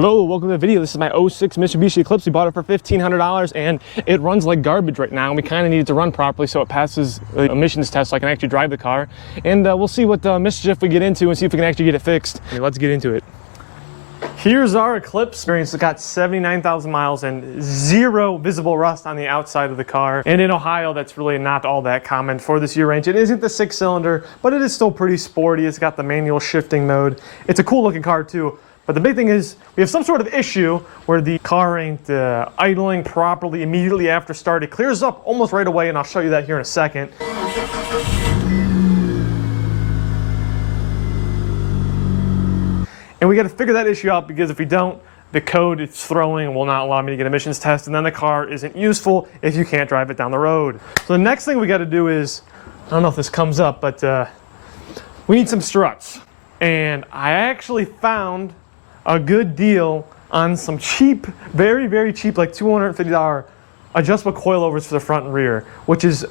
Hello, welcome to the video. This is my 06 Mitsubishi Eclipse. We bought it for $1,500 and it runs like garbage right now. We kind of need it to run properly so it passes the emissions test so I can actually drive the car. And we'll see what mischief we get into and see if we can actually get it fixed. Okay, let's get into it. Here's our Eclipse. It's got 79,000 miles and zero visible rust on the outside of the car. And in Ohio, that's really not all that common for this year range. It isn't the 6-cylinder, but it is still pretty sporty. It's got the manual shifting mode. It's a cool looking car too. But the big thing is we have some sort of issue where the car ain't idling properly immediately after start. It clears up almost right away, and I'll show you that here in a second. And we got to figure that issue out, because if we don't, the code it's throwing will not allow me to get emissions test, and then the car isn't useful if you can't drive it down the road. So the next thing we got to do is, I don't know if this comes up, but we need some struts. And I actually found a good deal on some cheap, very, very cheap, like $250 adjustable coilovers for the front and rear, which is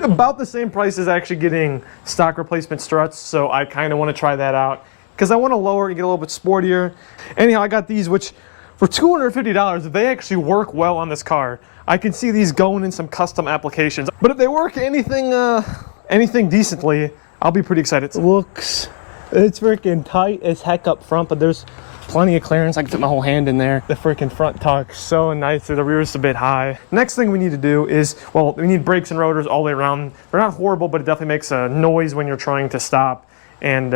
about the same price as actually getting stock replacement struts. So I kind of want to try that out because I want to lower and get a little bit sportier. Anyhow, I got these, which for $250, if they actually work well on this car, I can see these going in some custom applications. But if they work anything decently, I'll be pretty excited. It's freaking tight as heck up front, but there's plenty of clearance. I can fit my whole hand in there. The freaking front tuck's so nice. The rear is a bit high. Next thing we need to do is, well, we need brakes and rotors all the way around. They're not horrible, but it definitely makes a noise when you're trying to stop. And,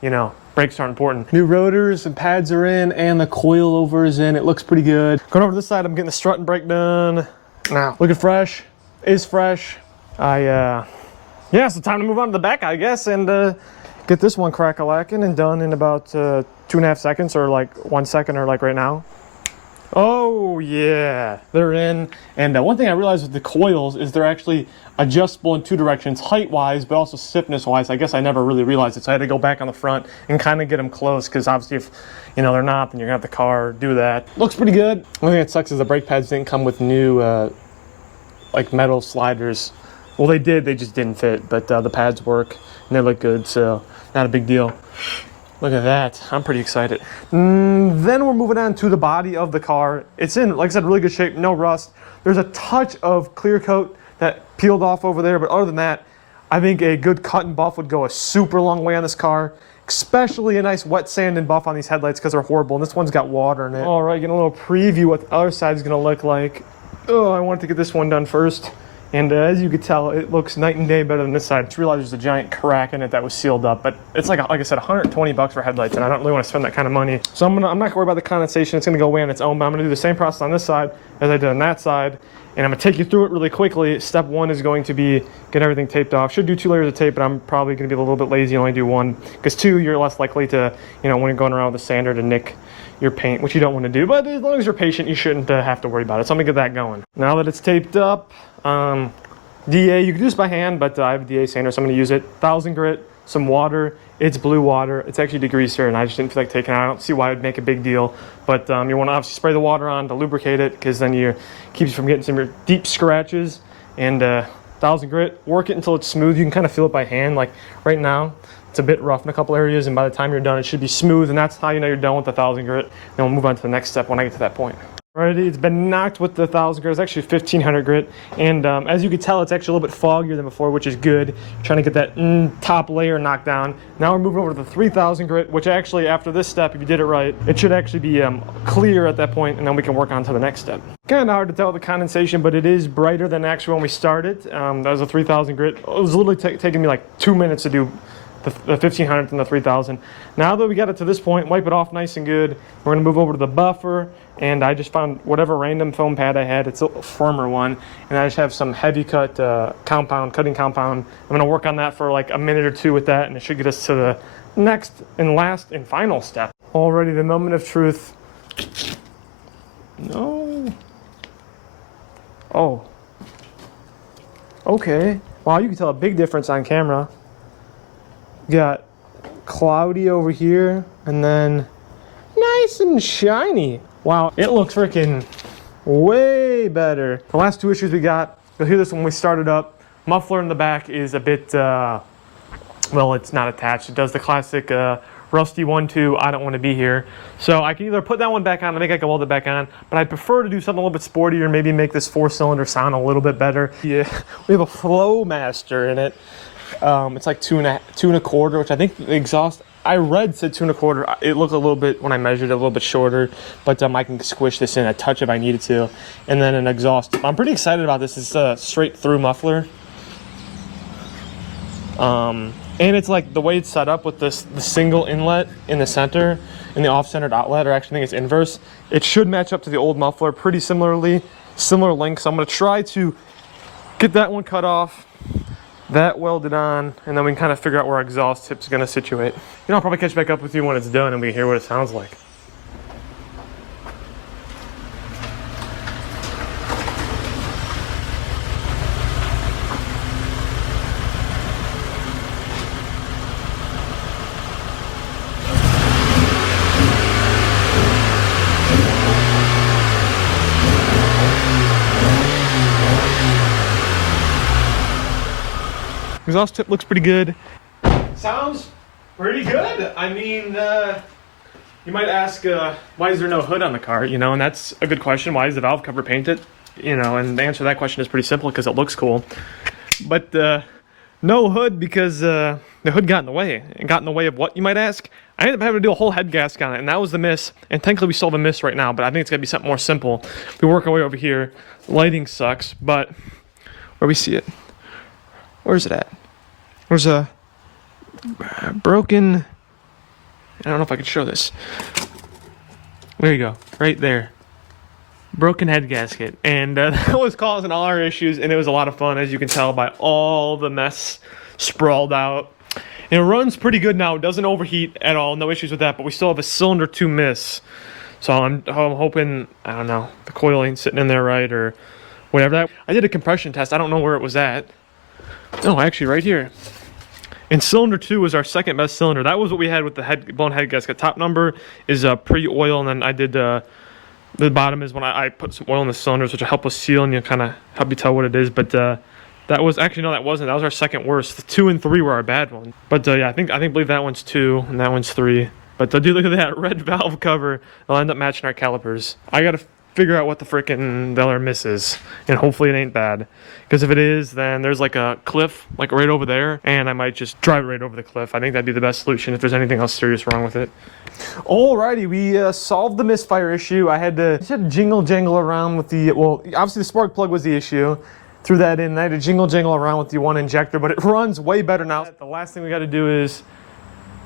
you know, brakes are important. New rotors and pads are in, and the coil over is in. It looks pretty good. Going over to this side, I'm getting the strut and brake done. Now, looking fresh. Is fresh. Yeah, so time to move on to the back, I guess, and get this one crack-a-lacking and done in about 2.5 seconds, or like 1 second, or like right now. Oh yeah, they're in. And one thing I realized with the coils is they're actually adjustable in two directions, height-wise, but also stiffness-wise. I guess I never really realized it, so I had to go back on the front and kind of get them close, because obviously if, you know, they're not, then you're gonna have the car do that. Looks pretty good. One thing that sucks is the brake pads didn't come with new like metal sliders. Well, they did, they just didn't fit, but the pads work and they look good, so not a big deal. Look at that, I'm pretty excited. Then we're moving on to the body of the car. It's in, like I said, really good shape, no rust. There's a touch of clear coat that peeled off over there, but other than that, I think a good cut and buff would go a super long way on this car, especially a nice wet sand and buff on these headlights because they're horrible, and this one's got water in it. All right, getting a little preview what the other side's gonna look like. Oh, I wanted to get this one done first. And as you can tell, it looks night and day better than this side. I just realized there's a giant crack in it that was sealed up, but it's like I said, 120 bucks for headlights, and I don't really want to spend that kind of money. So I'm not gonna worry about the condensation. It's gonna go away on its own, but I'm gonna do the same process on this side as I did on that side, and I'm gonna take you through it really quickly. Step one is going to be get everything taped off. Should do 2 layers of tape, but I'm probably gonna be a little bit lazy and only do 1, because 2, you're less likely to, you know, when you're going around with a sander, to nick your paint, which you don't want to do. But as long as you're patient, you shouldn't have to worry about it. So I'm gonna get that going. Now that it's taped up, DA, you can do this by hand, but I have a DA sander, so I'm going to use it. 1000 grit, some water. It's blue water. It's actually degreaser, and I just didn't feel like taking it out. I don't see why it'd make a big deal, but you want to obviously spray the water on to lubricate it, because then you keeps you from getting some deep scratches. And 1000 grit, work it until it's smooth. You can kind of feel it by hand. Like right now, it's a bit rough in a couple areas, and by the time you're done, it should be smooth, and that's how you know you're done with the 1000 grit. Then we'll move on to the next step when I get to that point. Alrighty, it's been knocked with the 1000 grit. It's actually 1500 grit, and as you can tell, it's actually a little bit foggier than before, which is good. Trying to get that top layer knocked down. Now we're moving over to the 3000 grit, which actually, after this step, if you did it right, it should actually be clear at that point, and then we can work on to the next step. Kind of hard to tell with the condensation, but it is brighter than actually when we started. That was a 3000 grit. It was literally taking me like 2 minutes to do the 1500 and the 3000. Now that we got it to this point, wipe it off nice and good. We're gonna move over to the buffer, and I just found whatever random foam pad I had. It's a firmer one, and I just have some heavy cut cutting compound. I'm gonna work on that for like a minute or 2 with that, and it should get us to the next and last and final step. Already, the moment of truth. No. Oh. Okay. Wow, you can tell a big difference on camera. Got cloudy over here, and then nice and shiny. Wow, it looks freaking way better. The last 2 issues we got, you'll hear this when we started up. Muffler in the back is a bit, well, it's not attached. It does the classic rusty one too, I don't want to be here. So I can either put that one back on, I think I can weld it back on, but I'd prefer to do something a little bit sportier, maybe make this 4-cylinder sound a little bit better. Yeah, we have a Flowmaster in it. It's like 2.25, which I think the exhaust, I read said 2.25. It looked a little bit, when I measured it, a little bit shorter, but I can squish this in a touch if I needed to. And then an exhaust. I'm pretty excited about this. It's a straight through muffler. And it's like the way it's set up with the single inlet in the center and the off-centered outlet, or actually I think it's inverse. It should match up to the old muffler pretty similar length. So I'm going to try to get that one cut off, that welded on, and then we can kind of figure out where our exhaust tip's going to situate. You know, I'll probably catch back up with you when it's done and we can hear what it sounds like. Exhaust tip looks pretty good. Sounds pretty good. I mean, you might ask, why is there no hood on the car? You know, and that's a good question. Why is the valve cover painted? You know, and the answer to that question is pretty simple, because it looks cool. But no hood because the hood got in the way. And got in the way of what, you might ask? I ended up having to do a whole head gasket on it, and that was the miss. And thankfully we still have a miss right now, but I think it's gonna be something more simple. We work our way over here. Lighting sucks, but where we see it? Where's it at? There's a broken, I don't know if I can show this. There you go, right there. Broken head gasket. And that was causing all our issues, and it was a lot of fun, as you can tell by all the mess sprawled out. And it runs pretty good now. It doesn't overheat at all, no issues with that, but we still have a cylinder 2 miss. So I'm hoping, I don't know, the coil ain't sitting in there right or whatever. I did a compression test, I don't know where it was at. Oh, actually right here. And cylinder 2 was our second best cylinder. That was what we had with the blown head gasket. Top number is pre-oil, and then I did the bottom is when I put some oil in the cylinders, which will help us seal and kind of help you tell what it is. But that was actually, no, that wasn't. That was our second worst. The 2 and 3 were our bad ones. But yeah, I believe that one's 2 and that one's 3. But dude, look at that red valve cover. It'll end up matching our calipers. I gotta figure out what the other miss is, and hopefully it ain't bad, because if it is, then there's like a cliff like right over there, and I might just drive right over the cliff. I think that'd be the best solution if there's anything else serious wrong with it. Alrighty, we solved the misfire issue. I had to jingle jangle around with well, obviously the spark plug was the issue. Threw that in, and I had to jingle jangle around with the one injector, but it runs way better now. The last thing we got to do is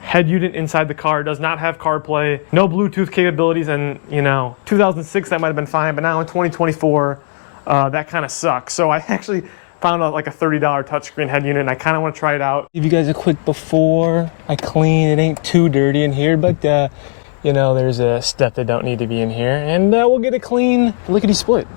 head unit inside the car. Does not have CarPlay, no Bluetooth capabilities, and you know, 2006 that might have been fine, but now in 2024 that kind of sucks. So I actually found like a $30 touchscreen head unit, and I kind of want to try it out. Give you guys a quick before. I clean. It ain't too dirty in here, but you know, there's stuff that don't need to be in here, and we'll get it clean. Lickety split.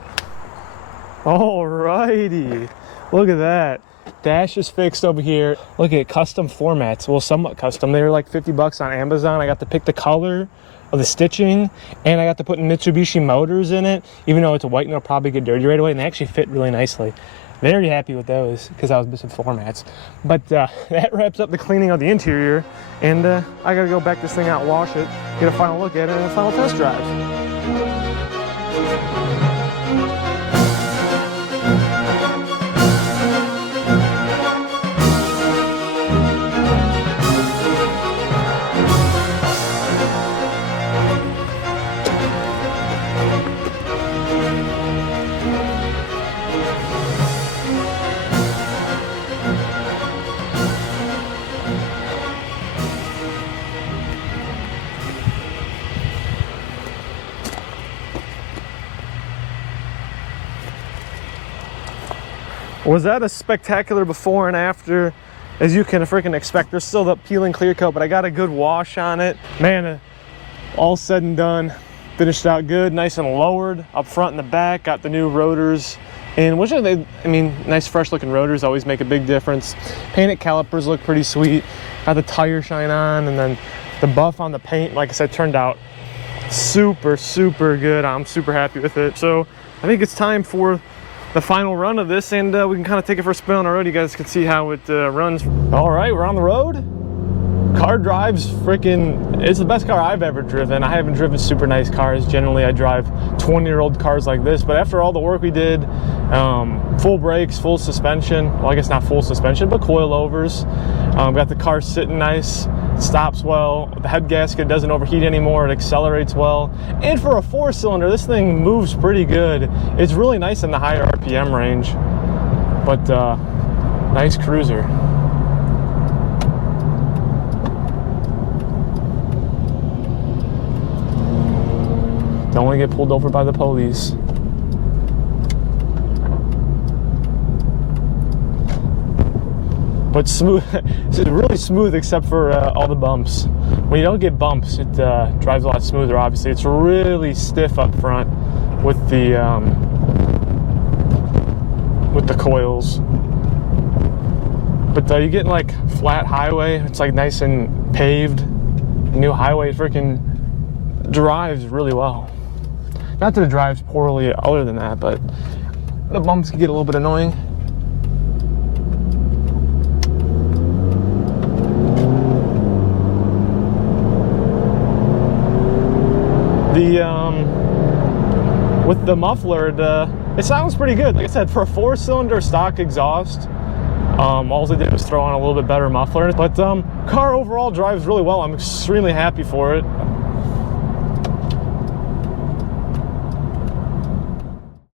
Alrighty, look at that. Dash is fixed over here. Look at custom formats. Well, somewhat custom. They were like 50 bucks on Amazon. I got to pick the color of the stitching, and I got to put Mitsubishi motors in it, even though it's white and it'll probably get dirty right away, and they actually fit really nicely. Very happy with those because I was missing formats. But that wraps up the cleaning of the interior, and I gotta go back this thing out, wash it, get a final look at it, and a final test drive. Was that a spectacular before and after? As you can freaking expect, there's still the peeling clear coat, but I got a good wash on it. Man, all said and done, finished out good, nice and lowered up front and the back. Got the new rotors in, which are they, I mean, nice fresh looking rotors always make a big difference. Painted calipers look pretty sweet. Got the tire shine on, and then the buff on the paint, like I said, turned out super, super good. I'm super happy with it. So I think it's time for the final run of this, and we can kind of take it for a spin on the road. You guys can see how it runs. All right, we're on the road. car drives freaking, it's the best car I've ever driven. I haven't driven super nice cars. Generally, I drive 20-year-old cars like this, but after all the work we did, full brakes, full suspension, well, I guess not full suspension, but coilovers, got the car sitting nice, stops well, the head gasket doesn't overheat anymore, it accelerates well, and for a 4-cylinder, this thing moves pretty good. It's really nice in the higher RPM range, but nice cruiser. Don't want to get pulled over by the police. But smooth, it's really smooth except for all the bumps. When you don't get bumps, it drives a lot smoother, obviously. It's really stiff up front with the coils. But you get like flat highway, it's like nice and paved. New highway freaking drives really well. Not that it drives poorly other than that, but the bumps can get a little bit annoying. With the muffler, it sounds pretty good. Like I said, for a 4-cylinder stock exhaust, all I did was throw on a little bit better muffler. But car overall drives really well. I'm extremely happy for it.